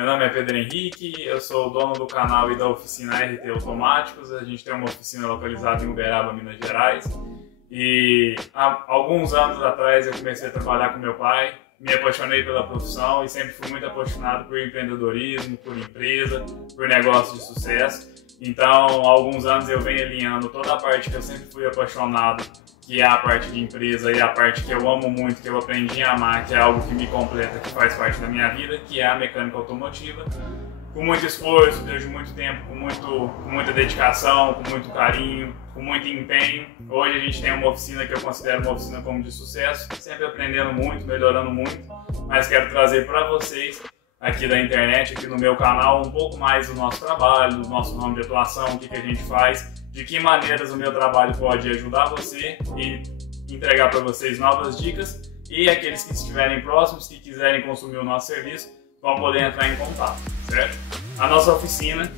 Meu nome é Pedro Henrique, eu sou o dono do canal e da oficina RT Automáticos. A gente tem uma oficina localizada em Uberaba, Minas Gerais. E há alguns anos atrás eu comecei a trabalhar com meu pai, me apaixonei pela profissão e sempre fui muito apaixonado por empreendedorismo, por empresa, por negócio de sucesso. Então, há alguns anos eu venho alinhando toda a parte que eu sempre fui apaixonado, que é a parte de empresa, e a parte que eu amo muito, que eu aprendi a amar, que é algo que me completa, que faz parte da minha vida, que é a mecânica automotiva. Com muito esforço, desde muito tempo, com muita dedicação, com muito carinho, com muito empenho. Hoje a gente tem uma oficina que eu considero uma oficina como de sucesso, sempre aprendendo muito, melhorando muito, mas quero trazer para vocês aqui da internet, aqui no meu canal, um pouco mais do nosso trabalho, do nosso ramo de atuação, o que a gente faz, de que maneiras o meu trabalho pode ajudar você e entregar para vocês novas dicas, e aqueles que estiverem próximos, que quiserem consumir o nosso serviço, vão poder entrar em contato, certo? A nossa oficina,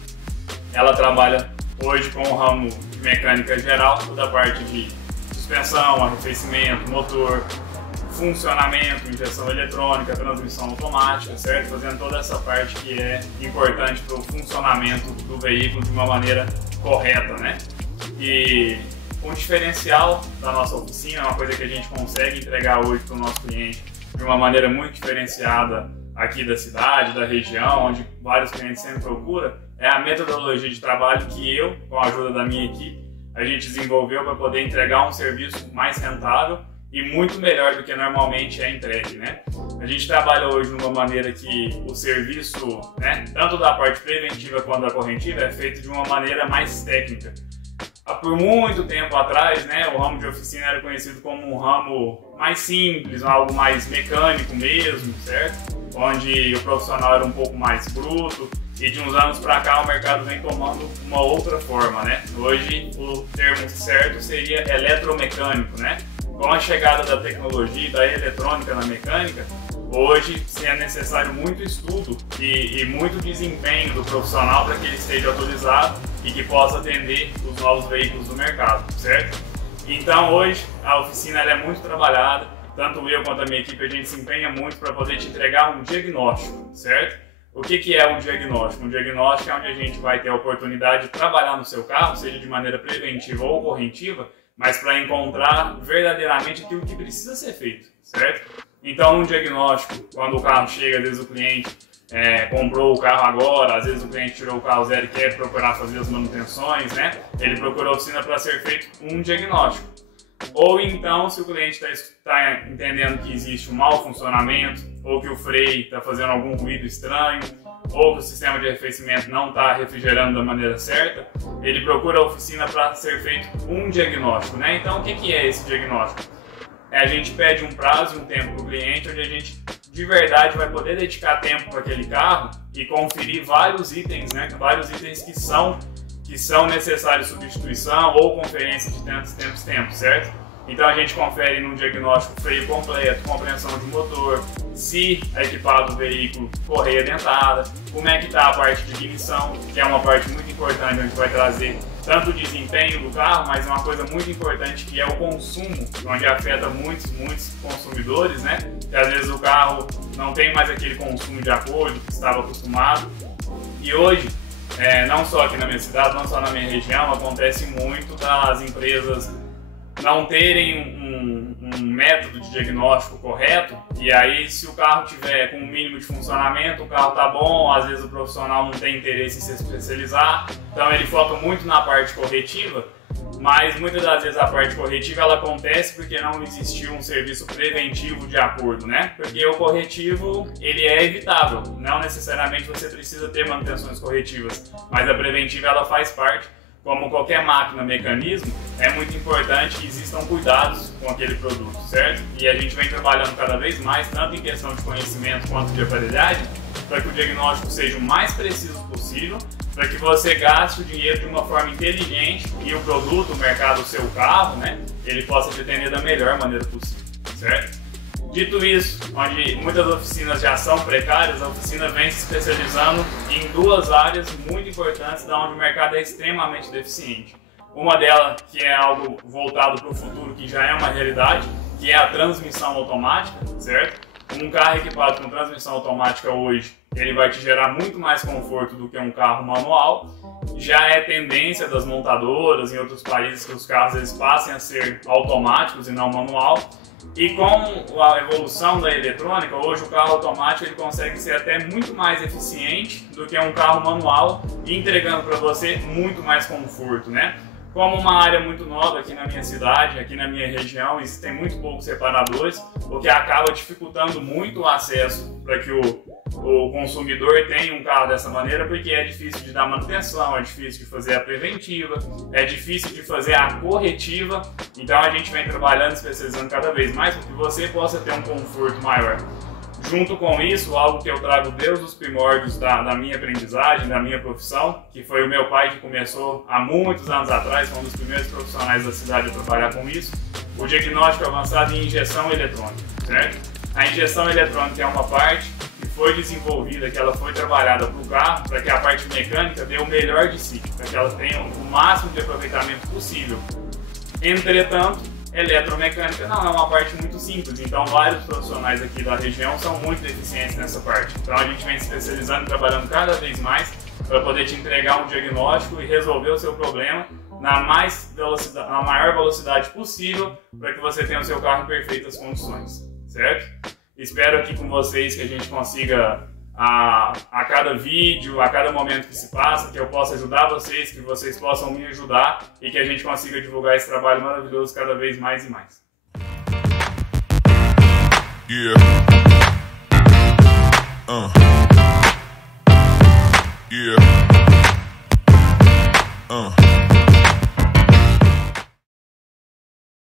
ela trabalha hoje com o ramo de mecânica geral, toda a parte de suspensão, arrefecimento, motor, funcionamento, injeção eletrônica, transmissão automática, certo? Fazendo toda essa parte que é importante para o funcionamento do veículo de uma maneira correta, né? E um diferencial da nossa oficina, uma coisa que a gente consegue entregar hoje para o nosso cliente de uma maneira muito diferenciada aqui da cidade, da região, onde vários clientes sempre procuram, é a metodologia de trabalho que eu, com a ajuda da minha equipe, a gente desenvolveu para poder entregar um serviço mais rentável e muito melhor do que normalmente é entregue, né? A gente trabalha hoje de uma maneira que o serviço, né, tanto da parte preventiva quanto da corretiva, é feito de uma maneira mais técnica. Por muito tempo atrás, né, o ramo de oficina era conhecido como um ramo mais simples, algo mais mecânico mesmo, certo? Onde o profissional era um pouco mais bruto, e de uns anos para cá o mercado vem tomando uma outra forma, né? Hoje o termo certo seria eletromecânico, né? Com a chegada da tecnologia e da eletrônica na mecânica, hoje é necessário muito estudo e muito desempenho do profissional para que ele esteja atualizado e que possa atender os novos veículos do mercado, certo? Então hoje a oficina ela é muito trabalhada, tanto eu quanto a minha equipe a gente se empenha muito para poder te entregar um diagnóstico, certo? O que é um diagnóstico? Um diagnóstico é onde a gente vai ter a oportunidade de trabalhar no seu carro, seja de maneira preventiva ou corretiva, mas para encontrar verdadeiramente aquilo que precisa ser feito, certo? Então, um diagnóstico, quando o carro chega, às vezes o cliente comprou o carro agora, às vezes o cliente tirou o carro zero e quer procurar fazer as manutenções, né? Ele procura a oficina para ser feito um diagnóstico. Ou então, se o cliente está entendendo que existe um mau funcionamento, ou que o freio está fazendo algum ruído estranho, ou que o sistema de arrefecimento não está refrigerando da maneira certa, ele procura a oficina para ser feito um diagnóstico, né? Então, o que é esse diagnóstico? A gente pede um prazo, um tempo para o cliente, onde a gente de verdade vai poder dedicar tempo para aquele carro e conferir vários itens, né? Vários itens que são necessários substituição ou conferência de tempos, certo? Então a gente confere num diagnóstico freio completo, compreensão de motor, se é equipado o veículo, correia dentada, como é que está a parte de ignição, que é uma parte muito importante, onde vai trazer tanto o desempenho do carro, mas uma coisa muito importante que é o consumo, onde afeta muitos consumidores, né? Que às vezes o carro não tem mais aquele consumo de acordo que estava acostumado. E hoje, não só aqui na minha cidade, não só na minha região, acontece muito das empresas não terem um método de diagnóstico correto, e aí se o carro tiver com um mínimo de funcionamento, o carro tá bom, às vezes o profissional não tem interesse em se especializar, então ele foca muito na parte corretiva, mas muitas das vezes a parte corretiva ela acontece porque não existiu um serviço preventivo de acordo, né? Porque o corretivo ele é evitável, não necessariamente você precisa ter manutenções corretivas, mas a preventiva ela faz parte. Como qualquer máquina, mecanismo, é muito importante que existam cuidados com aquele produto, certo? E a gente vem trabalhando cada vez mais, tanto em questão de conhecimento quanto de aparelhagem, para que o diagnóstico seja o mais preciso possível, para que você gaste o dinheiro de uma forma inteligente e o produto, o mercado, o seu carro, né, ele possa te atender da melhor maneira possível, certo? Dito isso, onde muitas oficinas já são precárias, a oficina vem se especializando em duas áreas muito importantes, da onde o mercado é extremamente deficiente. Uma delas que é algo voltado para o futuro, que já é uma realidade, que é a transmissão automática, certo? Um carro equipado com transmissão automática hoje, ele vai te gerar muito mais conforto do que um carro manual. Já é tendência das montadoras em outros países que os carros eles passem a ser automáticos e não manual. E com a evolução da eletrônica, hoje o carro automático ele consegue ser até muito mais eficiente do que um carro manual, entregando para você muito mais conforto, né? Como uma área muito nova aqui na minha cidade, aqui na minha região, existem muito poucos separadores, o que acaba dificultando muito o acesso para que o consumidor tenha um carro dessa maneira, porque é difícil de dar manutenção, é difícil de fazer a preventiva, é difícil de fazer a corretiva. Então a gente vem trabalhando, especializando cada vez mais para que você possa ter um conforto maior. Junto com isso, algo que eu trago desde os primórdios da minha aprendizagem, da minha profissão, que foi o meu pai que começou há muitos anos atrás, foi um dos primeiros profissionais da cidade a trabalhar com isso, o diagnóstico avançado em injeção eletrônica, certo? A injeção eletrônica é uma parte que foi desenvolvida, que ela foi trabalhada para o carro, para que a parte mecânica dê o melhor de si, para que ela tenha o máximo de aproveitamento possível. Entretanto, eletromecânica não é uma parte muito simples, então vários profissionais aqui da região são muito deficientes nessa parte. Então a gente vem se especializando, trabalhando cada vez mais para poder te entregar um diagnóstico e resolver o seu problema na maior velocidade possível para que você tenha o seu carro em perfeitas condições, certo? Espero aqui com vocês que a gente consiga a cada vídeo, a cada momento que se passa, que eu possa ajudar vocês, que vocês possam me ajudar e que a gente consiga divulgar esse trabalho maravilhoso cada vez mais e mais. Yeah. Yeah.